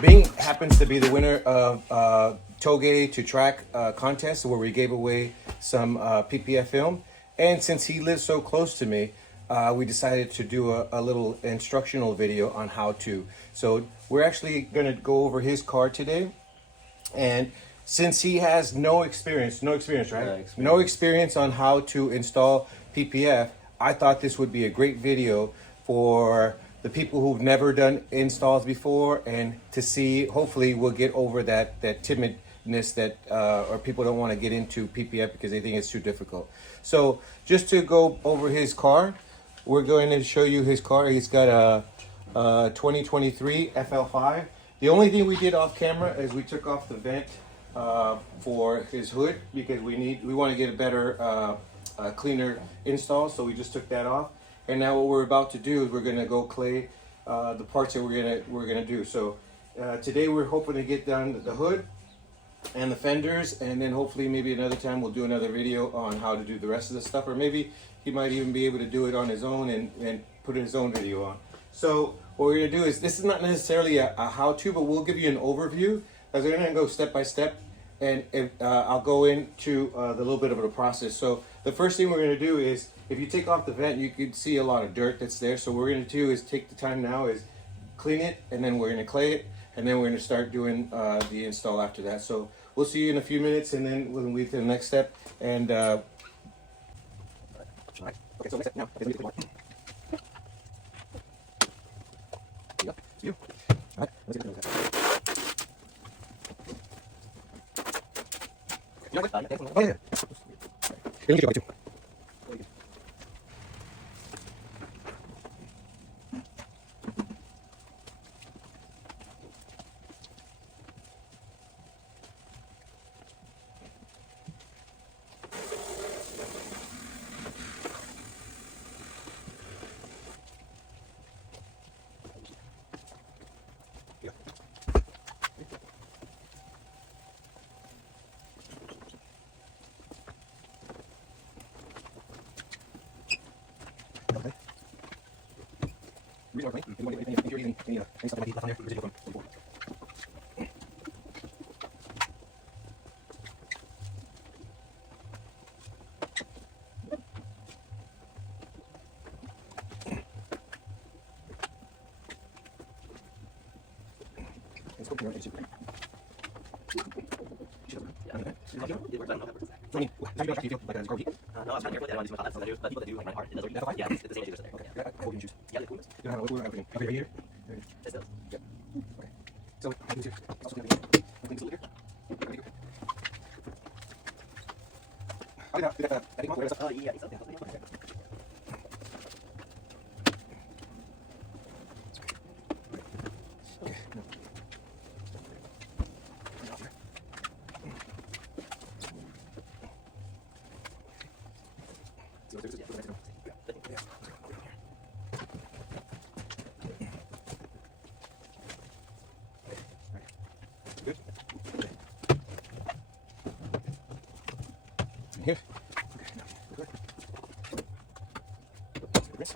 Bing happens to be the winner of Touge2track contest, where we gave away some PPF film. And since he lives so close to me, we decided to do a little instructional video on how to. So we're actually going to go over his car today. And since he has no experience, right? No experience on how to install PPF, I thought this would be a great video for the people who've never done installs before, and to see, hopefully we'll get over that timidness that or people don't want to get into PPF because they think it's too difficult. So just to go over his car, we're going to show you his car. He's got a 2023 FL5. The only thing we did off camera is we took off the vent for his hood because we want to get a better cleaner install, so we just took that off. And now what we're about to do is we're going to go clay the parts that we're gonna do. So today we're hoping to get done the hood and the fenders, and then hopefully maybe another time we'll do another video on how to do the rest of the stuff, or maybe he might even be able to do it on his own and put his own video on. So what we're gonna do is, this is not necessarily a how-to, but we'll give you an overview as we're gonna go step by step, and I'll go into the little bit of the process. So the first thing we're gonna do is, if you take off the vent, you can see a lot of dirt that's there. So what we're gonna do is take the time now is clean it, and then we're gonna clay it, and then we're gonna start doing the install after that. So we'll see you in a few minutes, and then we'll move to the next step. And okay, so next step now. Okay, so you. All right, let's get that. You know what? Oh, yeah. Here, let me get you. If you're using any stuff that might be left on there, residual from before. Let's go to the I mean, how do you feel like a car heat? No, I was kind of careful. I don't want to do some hot stuff. But people that do like rent hard, it does work. Yeah, it's the same issue. Okay. Yeah, I hope you choose. Yeah, the coolest. You know what we're doing. Okay, right here. This does. Yep. Okay. So, how do you also clean the here? I think whatever stuff. Yeah, I think so. Okay. Okay. No. Good. Okay. Here. Okay. Now, we're good. Let's get this.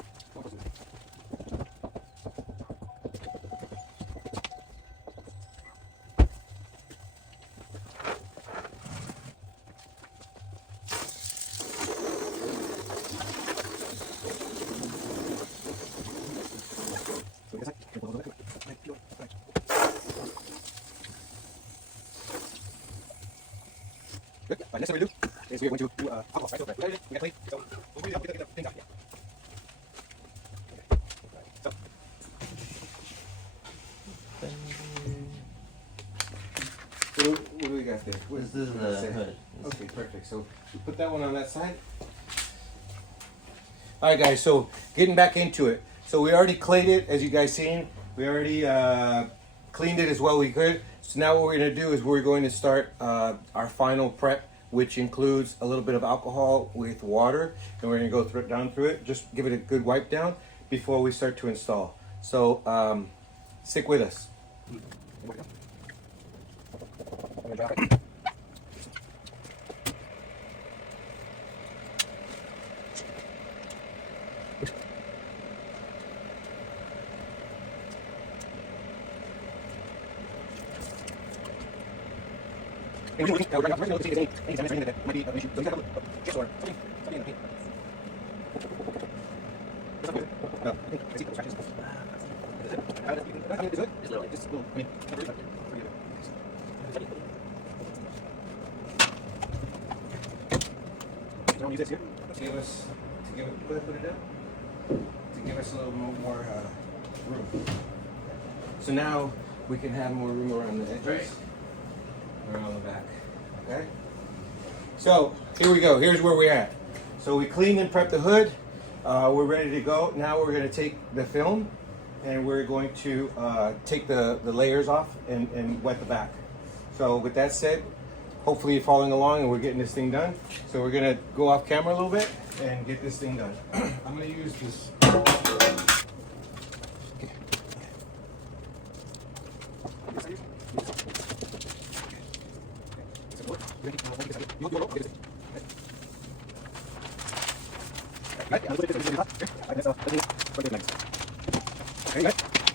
Good. Next thing we do is we're going to do alcohol, right? So, we got clay. So, we'll get the thing out. Yeah. Okay. So. What do we got there? This is the hood. Okay, perfect. So, we put that one on that side. All right, guys. So, getting back into it. So, we already clayed it, as you guys seen. We already cleaned it as well we could. So now what we're going to do is we're going to start our final prep, which includes a little bit of alcohol with water, and we're going to go down through it. Just give it a good wipe down before we start to install. So stick with us. Don't use this here to give us put it down to give us a little more room. So now we can have more room around the edges, around the back. Okay. So here we go. Here's where we're at. So we cleaned and prepped the hood. We're ready to go. Now we're going to take the film and we're going to take the layers off and wet the back. So with that said, hopefully you're following along and we're getting this thing done. So we're gonna go off camera a little bit and get this thing done. I'm gonna use this. Okay.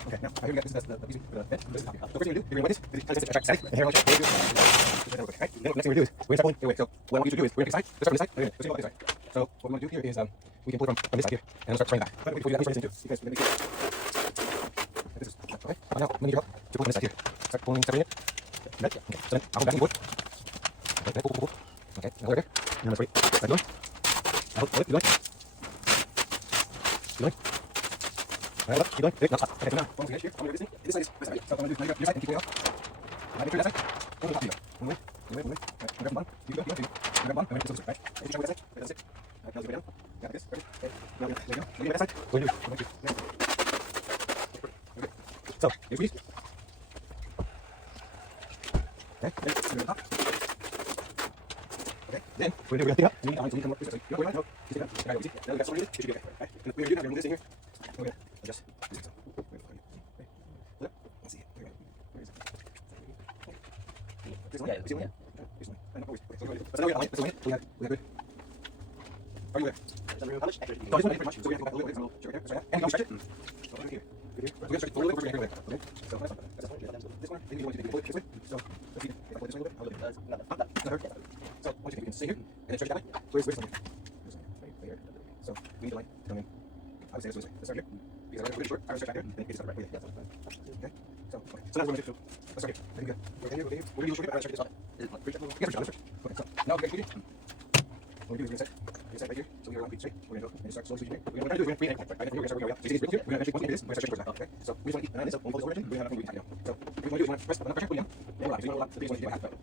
Okay, now here we got this is the piece for the bed. So first thing we do, you're gonna wet this. Attract static. And here right? Then next thing we do is we're gonna start pulling. Here, wait. So what I want you to do is we're gonna take the side. Let's start from this side. Let's see this side. So what we want to do here is we can pull it from this side here and start spraying back. But before you do that, let me turn this into because we're gonna make it. This is okay. Now I'm gonna need your help to pull from this side here. Start pulling, separating it. Right? Okay. So then I'll go back in the wood. Okay. Pull. Okay. Now we're there. And I'm gonna spray. Start going. Now pull it. Keep going. Keep going. Right, up, keep going. Now stop. Okay, so now, once we get here, I'm going to do this thing. This side is my side. So I'm going to do your side and keep going up. Now make sure that side. Go to the top, you go. One way. Right, grab the bottom. You go. Grab the bottom. And then right. Make sure that side. That's it. Now you go down. Got this. Ready? Okay. Now there you go. Now you get that side. Go and do. One, two. Okay. So, here's these. Okay. Then, to the top. Okay. Then, we're going to clean up. So you need to come up. So you don't worry about it. No. Just take it up. Now you got sorted. It should be okay. Right. And we're going to do this thing here. We're going to adjust. Let's see it. Where is it? This one? Yeah, This one? yeah. This one. I don't know. So now we have good. Are you there? Some room. How much extra do you No, need? this one, pretty much. So we have to go back a little bit. So right there. And you stretch it. So over here. Good here. We're going to stretch it a little bit over here. Okay? So that's this one. Maybe you want to take it this way. So let's see. If I pull this way a little bit. I'll look at it. Not hurt. So once you can stay here and then stretch it that way. Where's this one? Right here. So we need the line to come in. I would say this way. Let's start here. Because I'm really short. I would stretch back there. Then it gets right way. Okay. So now we're going to do. Let's start here. Very good. We're going to do. We're going to do short. I'm going to stretch this off. Yeah, for sure. Okay. So now we're going to do. What we're going to do is we're going to set right here. So we're going to straight. We're going to go and start slowly switching here. We're going to do is we're going to breathe. Right. We're going to start where we are. So you see this here. We're going to actually once we get this, we're going to start stretching towards that. Okay. So we just want to keep an eye on this. So when we pull this over, we're going to have nothing we can tie down. So what we want to do is we want to press enough pressure, pull it down. And relax. So you don't allow the biggest one to get half out.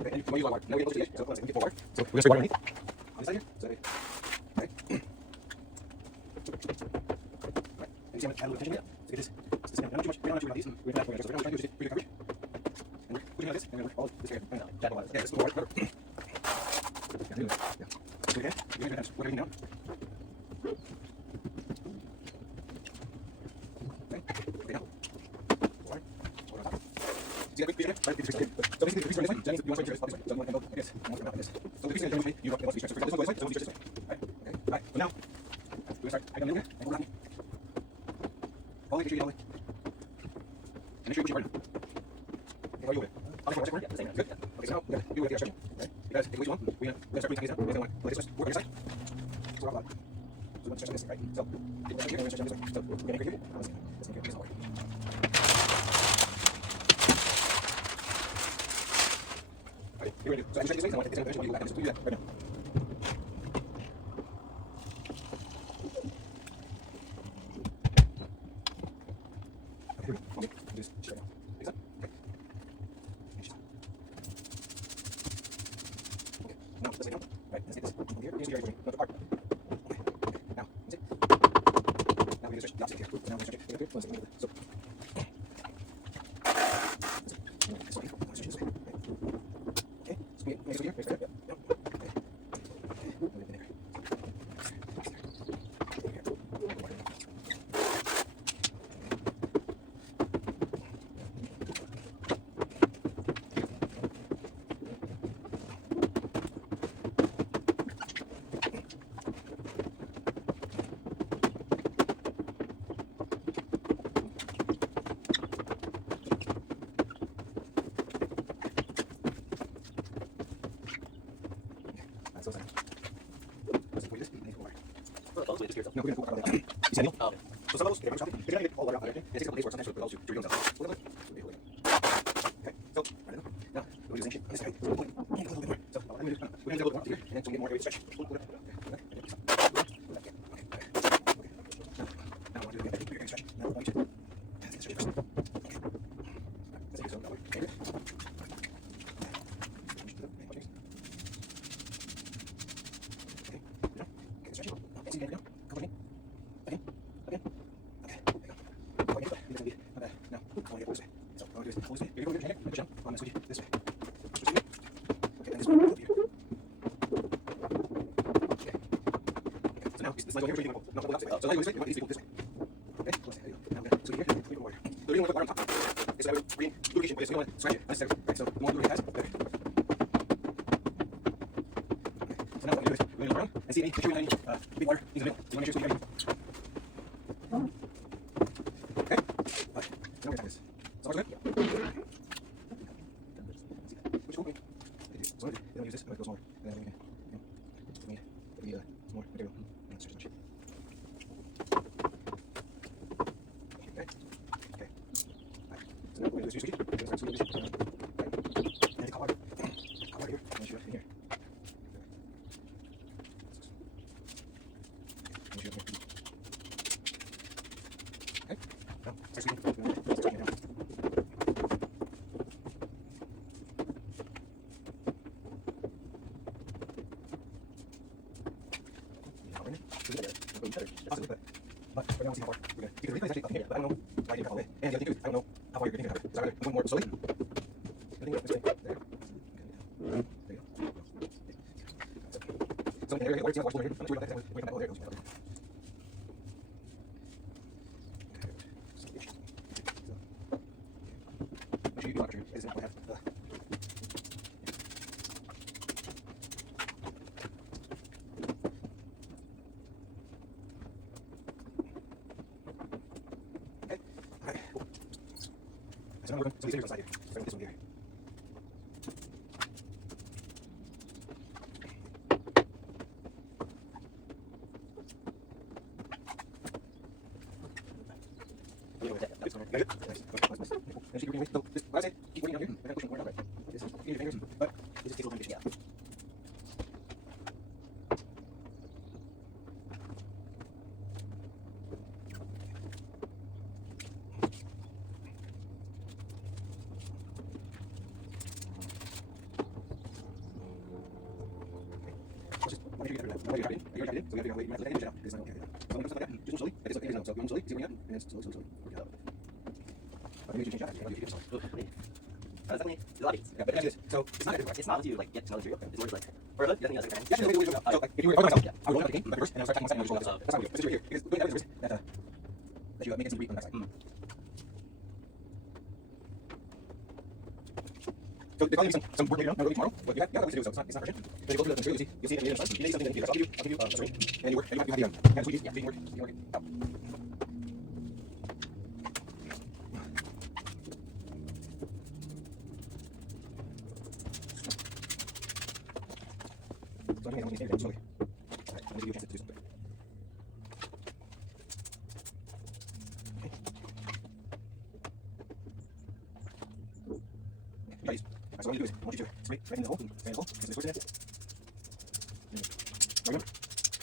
Okay. And you can use a lot of water. Now we're going to go to the edge. So let's get more water. So we're going to spray water underneath. On this side here. So that right. Right. And you see I'm going to add a little tension here. So get this. Not too much. We don't want to do these. We're going to have to trying to do is pretty coverage. And we're putting on this. And we're going to all this here. Yeah, let's go water. Yeah. So again, you're going to have to put everything down. Okay, now. Water on top. See that big piece there? Right, piece of fish. So basically, the piece on this way, that means you want to stretch this way. So I'm going to go like this. I'm going to go like this. So the piece on this way, you want to be stretched. So this one goes this way, so we stretch this way. Right? Okay. Right. So now, we're going to start. I come in here and go around me. All the way to you all the way. And make sure you push your partner. Okay, how are you with it? I'll just work. Good. Okay, so now we're going to do it with the stretching. Right? Because if we want, we're going to start putting these down. We're going to let this work on your side. So we're all so we're going to stretch on this, right? So we're going to here, we're going to stretch on this way. So we're going to anchor here. Let's anchor this all the way. Okay, here we go. So I'm stretching this way. So I want to take this and eventually go back on this. We do that right now. Here we go. Okay, do this right now. Take this up. Okay. And she's up. Okay, now let's lay down. Right, let's get this over here. Here's the area for me. Not too far. Okay, now, that's it. Now we're going to stretch the opposite here. Now we're going to stretch it. Take it up here. Let's take it over. So, that's it. Now, this way. Now, stretch this way. Right. Okay, so we make it over here. Right there. Yep. Okay. Okay. Now we're in there. just yourself. No, we're gonna go. You see any? Oh, So some of those, they're microscopic. They're gonna get all the way out there. It takes a couple days for sometimes for those to reveal themselves. Okay, so now we'll do the same shit on this side. So pull it a little bit more. So we're gonna do a little bit more here, and then so we get more area to stretch. Pull it up. Okay. Now I want to do it again. You're gonna stretch. Now I want you to stretch first. That's it. So that way. Okay. And see any tiny big water in the middle. So you want to make sure it's okay? Now we're going to this. So much good? Which one? So we don't use this. I'm going to go smaller. And then we can, we need some more material. Let's stretch some shit. Okay. Okay. Alright. So now we're going to do this squeaky. We're going to start squeaking this shit. Right. And the collar. Collar here. And shoot it in here. But right now, see how far we're going to. Because the replay is actually up here, but I don't know why I didn't cut all the way. And the other thing too is, I don't know how far you're going to take it. So I'm going more slowly. I think this way. There you go. There you go. So in the area where it's not watchable here, I'm not worried about that. I'm worried about there it goes. Make sure you do aperture. It is not what I have. So now we're going to, so these are outside here. Start with this one here. Nice. Okay, nice. Nice. And just keep working away. So, this, what I say, keep working down here. We're kind of pushing more down, right? This is your fingers, but it just takes a little bit of conditioning. Make sure you get rid of that. Now you're happy. You're happy. So we have to wait. We have to let it out. It's not okay. So when it comes like that, just slowly. It's okay. So you slowly. See where you're at, and then slowly. Work it out. Maybe you change that. You can do it. definitely a lot of things. Yeah, but imagine this. So it's not It's not to like get to know the material. It's more just like, or look, definitely doesn't. yeah, no, wait. So like if you were myself, I would roll out the game, but first, and I would start tapping my side, and I would just roll out this. That's how we do it. It's right here. Because doing that is risk that you make it seem weak on the backside. So there's probably some work later on, not really tomorrow, but you got things to do, so it's not urgent. Then you go through the material, you'll see it in the instance. You need something that you I'll give you a syringe, and you work, and you have the kind of squeegee, yeah, so you can work it out. So I'm going to stand there slowly. Alright, I'm going to give you a chance to do something. Try these. So what you do is, I want you to spray right in the hole, and the hole, and the first in it. Remember?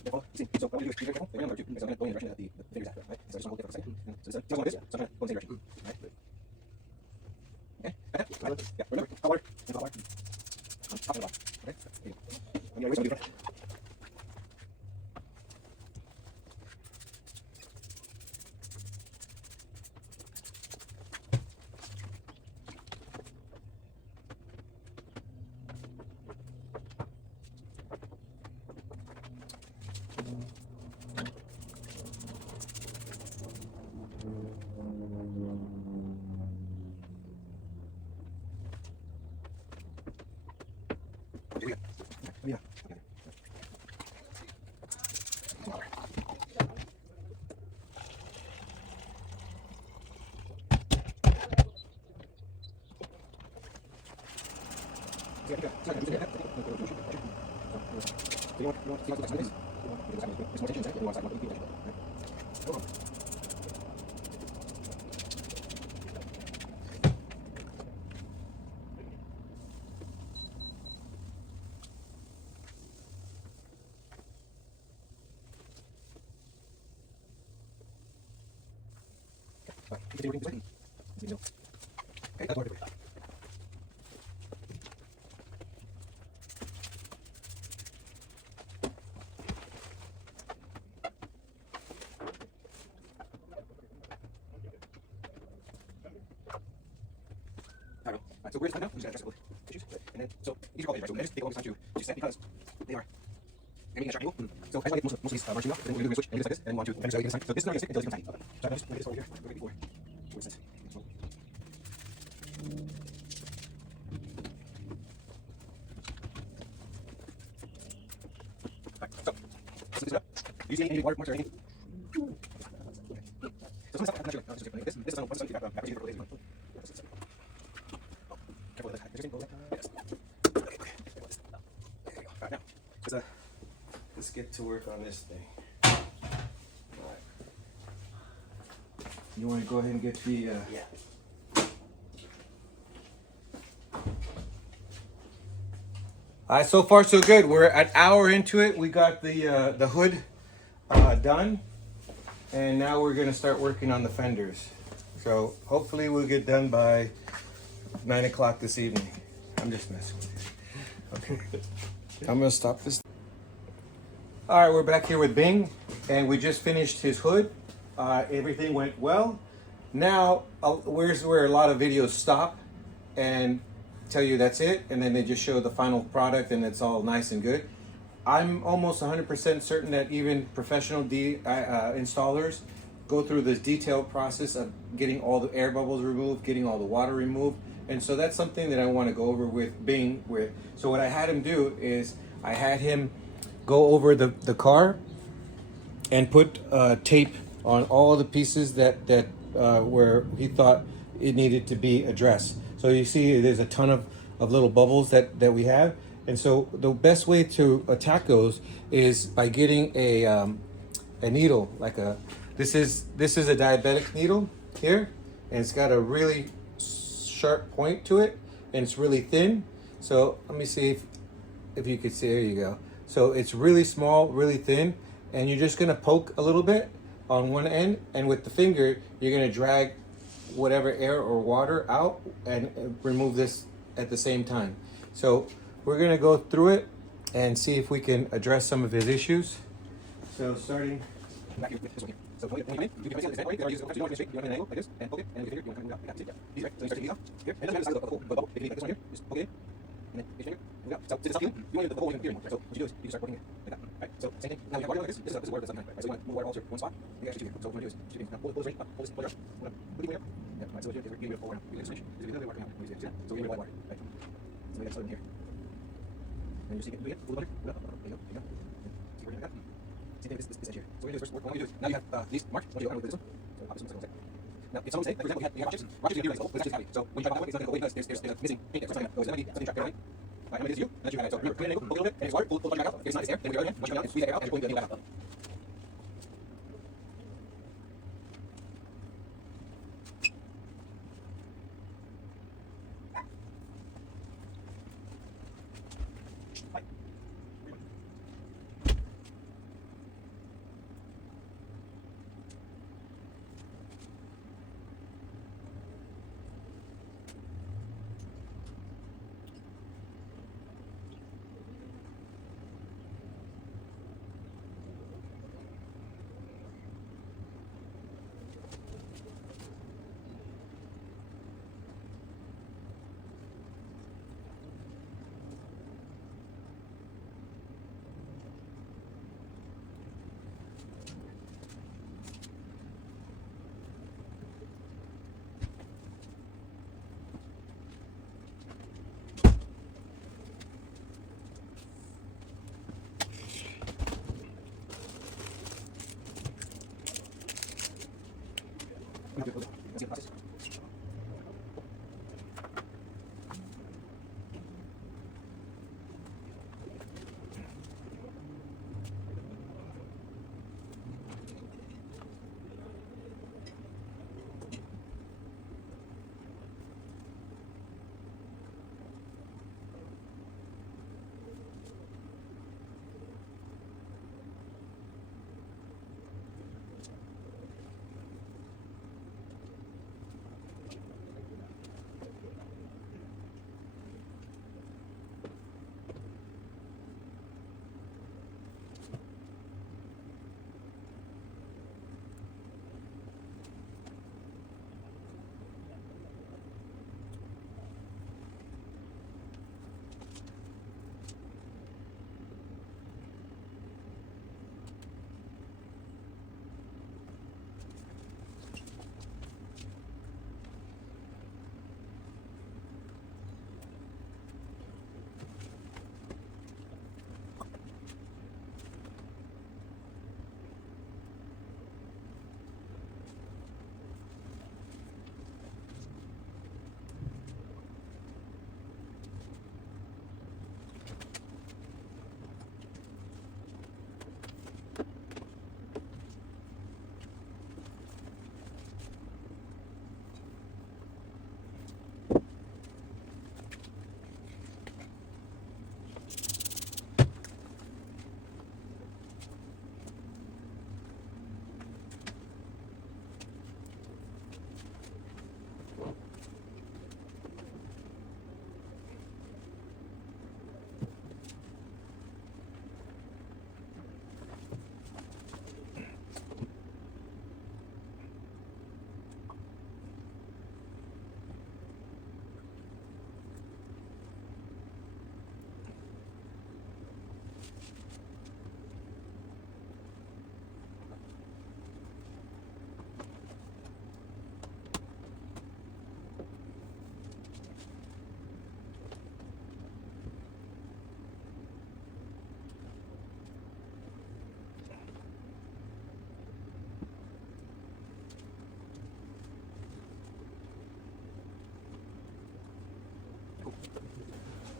The hole, you see, so what I want you to do is be very careful, and remember too, because I'm going to go in the direction that the finger's at, right? So I just want to hold it for a second. So this is like this, so I'm going to go in the same direction. Right? Okay? Got that? Right? Yeah, remember, hot water, and hot water. Top and bottom. Okay? There you go. I'm going to erase some of the different. Yeah. Okay. You want to see how So we're just now. We're just gonna address a couple of issues, and then these are all right. So just take a long time to set because they are making a sharp angle. So I just want to get most of these marching off. Then we're going to switch and do this like this, and want to finish it this time. So this is not going to stick until it's tiny. So I'm just going to this over here. Go before. Where it says. So this is up. Do you see any water marks or anything? So some of this stuff, I'm not sure. This is not one stuff you got backwards for lazy. Careful with that. Yes. Okay. There you go. All right, now let's get to work on this thing. All right. You want to go ahead and get the Yeah. All right, so far so good. We're an hour into it. We got the hood done, and now we're gonna start working on the fenders. So hopefully we'll get done by 9 o'clock this evening. I'm just messing with you. Okay, I'm gonna stop this. All right, we're back here with Bing, and we just finished his hood. Everything went well. Now, where's where a lot of videos stop and tell you that's it, and then they just show the final product and it's all nice and good. I'm almost 100% certain that even professional installers go through this detailed process of getting all the air bubbles removed, getting all the water removed, and so that's something that I want to go over with Bing. So what I had him do is I had him go over the car and put tape on all the pieces that where he thought it needed to be addressed. So you see there's a ton of little bubbles that we have. And so the best way to attack those is by getting a needle, like this is a diabetic needle here, and it's got a really sharp point to it, and it's really thin. So let me see if you could see, there you go. So it's really small, really thin, and you're just gonna poke a little bit on one end, and with the finger, you're gonna drag whatever air or water out and remove this at the same time. So we're gonna go through it and see if we can address some of his issues. So starting back here with this one here. So when you come in, you can see this way. You want to straight, you want to angle like this, and poke it, and with your finger, you want to move out. These right. So you start taking these off here, and it doesn't matter the size of the bubble. If you like this one here, just poke it in, and then your finger, move out. So to stop healing, you want the bubble to appear anymore. So what you do is you start poking it like that. Right. So same thing. Now we have water like this. This is water that's not right. So you want to move water all to one spot. You actually do here. So what you do is you now pull this right up, pull this brush, pull it here. Yeah. Right. So what you do is we're getting rid of water now. We're going to switch. There's a little bit of water coming out. See that? So we're getting rid of water. Right. So we got some in here. And you see it, do it, pull the butter, pull it up, there you go, there you go. See where you got? See, this edge here. So what you do is first, what you do is, now you have these marked, what you do, I don't know what this one. So I'll pop this one second. Now, if someone say, like, for example, you have rock chips are gonna be like, oh, this is cavity. So when you try that way, it's not gonna go away because there's a missing paint there. So it's not gonna go, so that might be something you track right? Right, I'm gonna do this to you, and that's you right. So remember, put it in an angle, poke it a little bit, and it's water, pull the butter back out. If it's not, it's air, then we go again, once you come down, and squeeze that air out, and you're pulling the needle back up.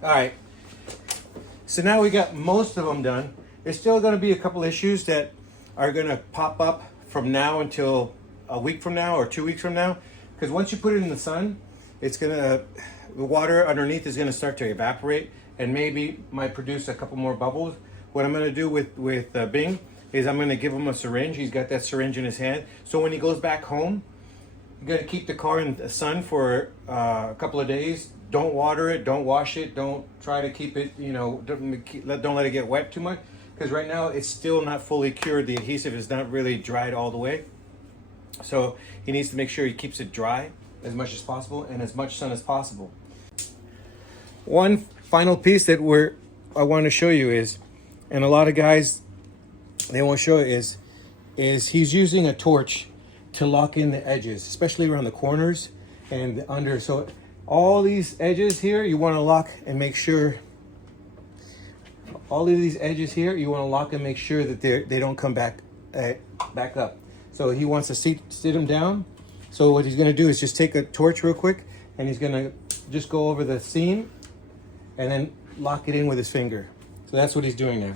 All right. So now we got most of them done. There's still going to be a couple issues that are going to pop up from now until a week from now or 2 weeks from now. Because once you put it in the sun, the water underneath is going to start to evaporate and maybe might produce a couple more bubbles. What I'm going to do with Bing is I'm going to give him a syringe. He's got that syringe in his hand. So when he goes back home, you got to keep the car in the sun for a couple of days. Don't water it, don't wash it, don't try to keep it, don't let it get wet too much. Because right now it's still not fully cured. The adhesive is not really dried all the way. So he needs to make sure he keeps it dry as much as possible and as much sun as possible. One final piece that I want to show you is, and a lot of guys, they won't show it, is he's using a torch to lock in the edges, especially around the corners and the under. So all these edges here, you want to lock and make sure. All of these edges here, you want to lock and make sure that they don't come back up. So he wants to sit them down. So what he's going to do is just take a torch real quick, and he's going to just go over the seam, and then lock it in with his finger. So that's what he's doing there.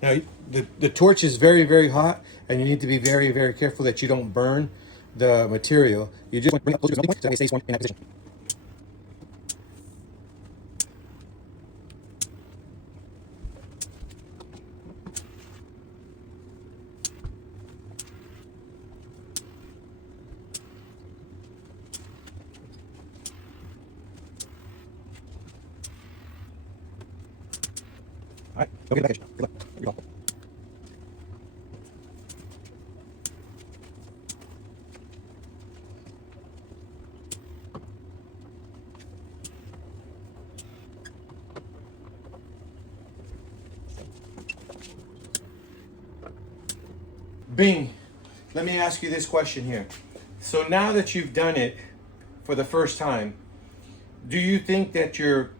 Now the torch is very, very hot, and you need to be very, very careful that you don't burn the material. You just want to bring it closer to the melting point so that it stays in that position. All right, go get the package. Good luck. You're welcome. Bing, let me ask you this question here. So now that you've done it for the first time, do you think that you're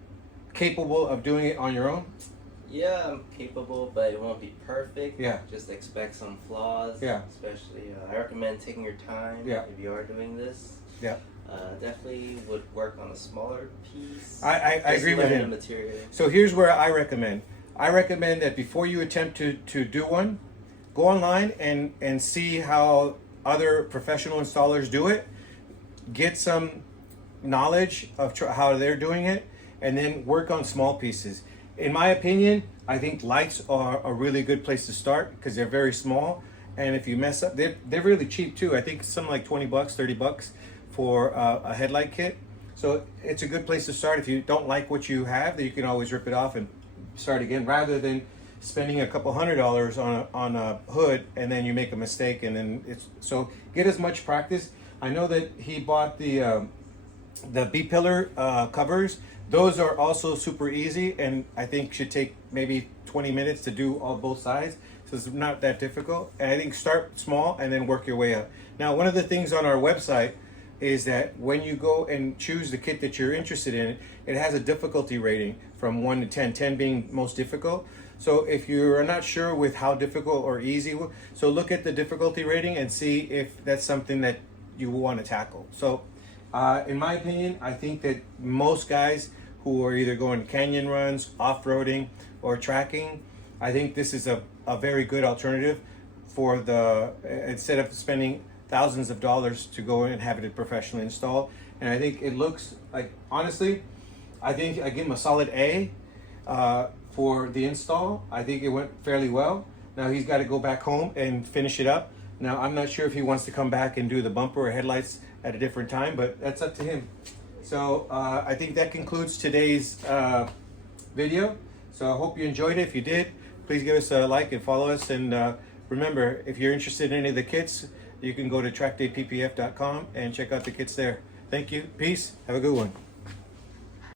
capable of doing it on your own? Yeah, I'm capable, but it won't be perfect. Yeah. Just expect some flaws. Yeah. Especially, I recommend taking your time. Yeah. If you are doing this. Yeah. Definitely would work on a smaller piece. I agree with him. The material. So here's where I recommend. I recommend that before you attempt to do one, go online and see how other professional installers do it. Get some knowledge of how they're doing it, and then work on small pieces. In my opinion, I think lights are a really good place to start because they're very small, and if you mess up, they're really cheap too. I think something like $20, $30 for a headlight kit. So it's a good place to start. If you don't like what you have, then you can always rip it off and start again, rather than spending a couple $100 on a hood and then you make a mistake and then so get as much practice. I know that he bought the B-pillar covers. Those are also super easy, and I think should take maybe 20 minutes to do both sides. So it's not that difficult. And I think start small and then work your way up. Now, one of the things on our website is that when you go and choose the kit that you're interested in, it has a difficulty rating from 1 to 10, 10 being most difficult. So if you're not sure with how difficult or easy, so look at the difficulty rating and see if that's something that you want to tackle. So in my opinion, I think that most guys who are either going canyon runs, off-roading, or tracking, I think this is a very good alternative for instead of spending thousands of dollars to go and have it professionally installed. And I think it looks like, honestly, I think I give him a solid A for the install. I think it went fairly well. Now he's got to go back home and finish it up. Now I'm not sure if he wants to come back and do the bumper or headlights at a different time, but that's up to him. So I think that concludes today's video. So I hope you enjoyed it. If you did, please give us a like and follow us. And remember, if you're interested in any of the kits, you can go to touge2track PPF.com and check out the kits there. Thank you. Peace. Have a good one.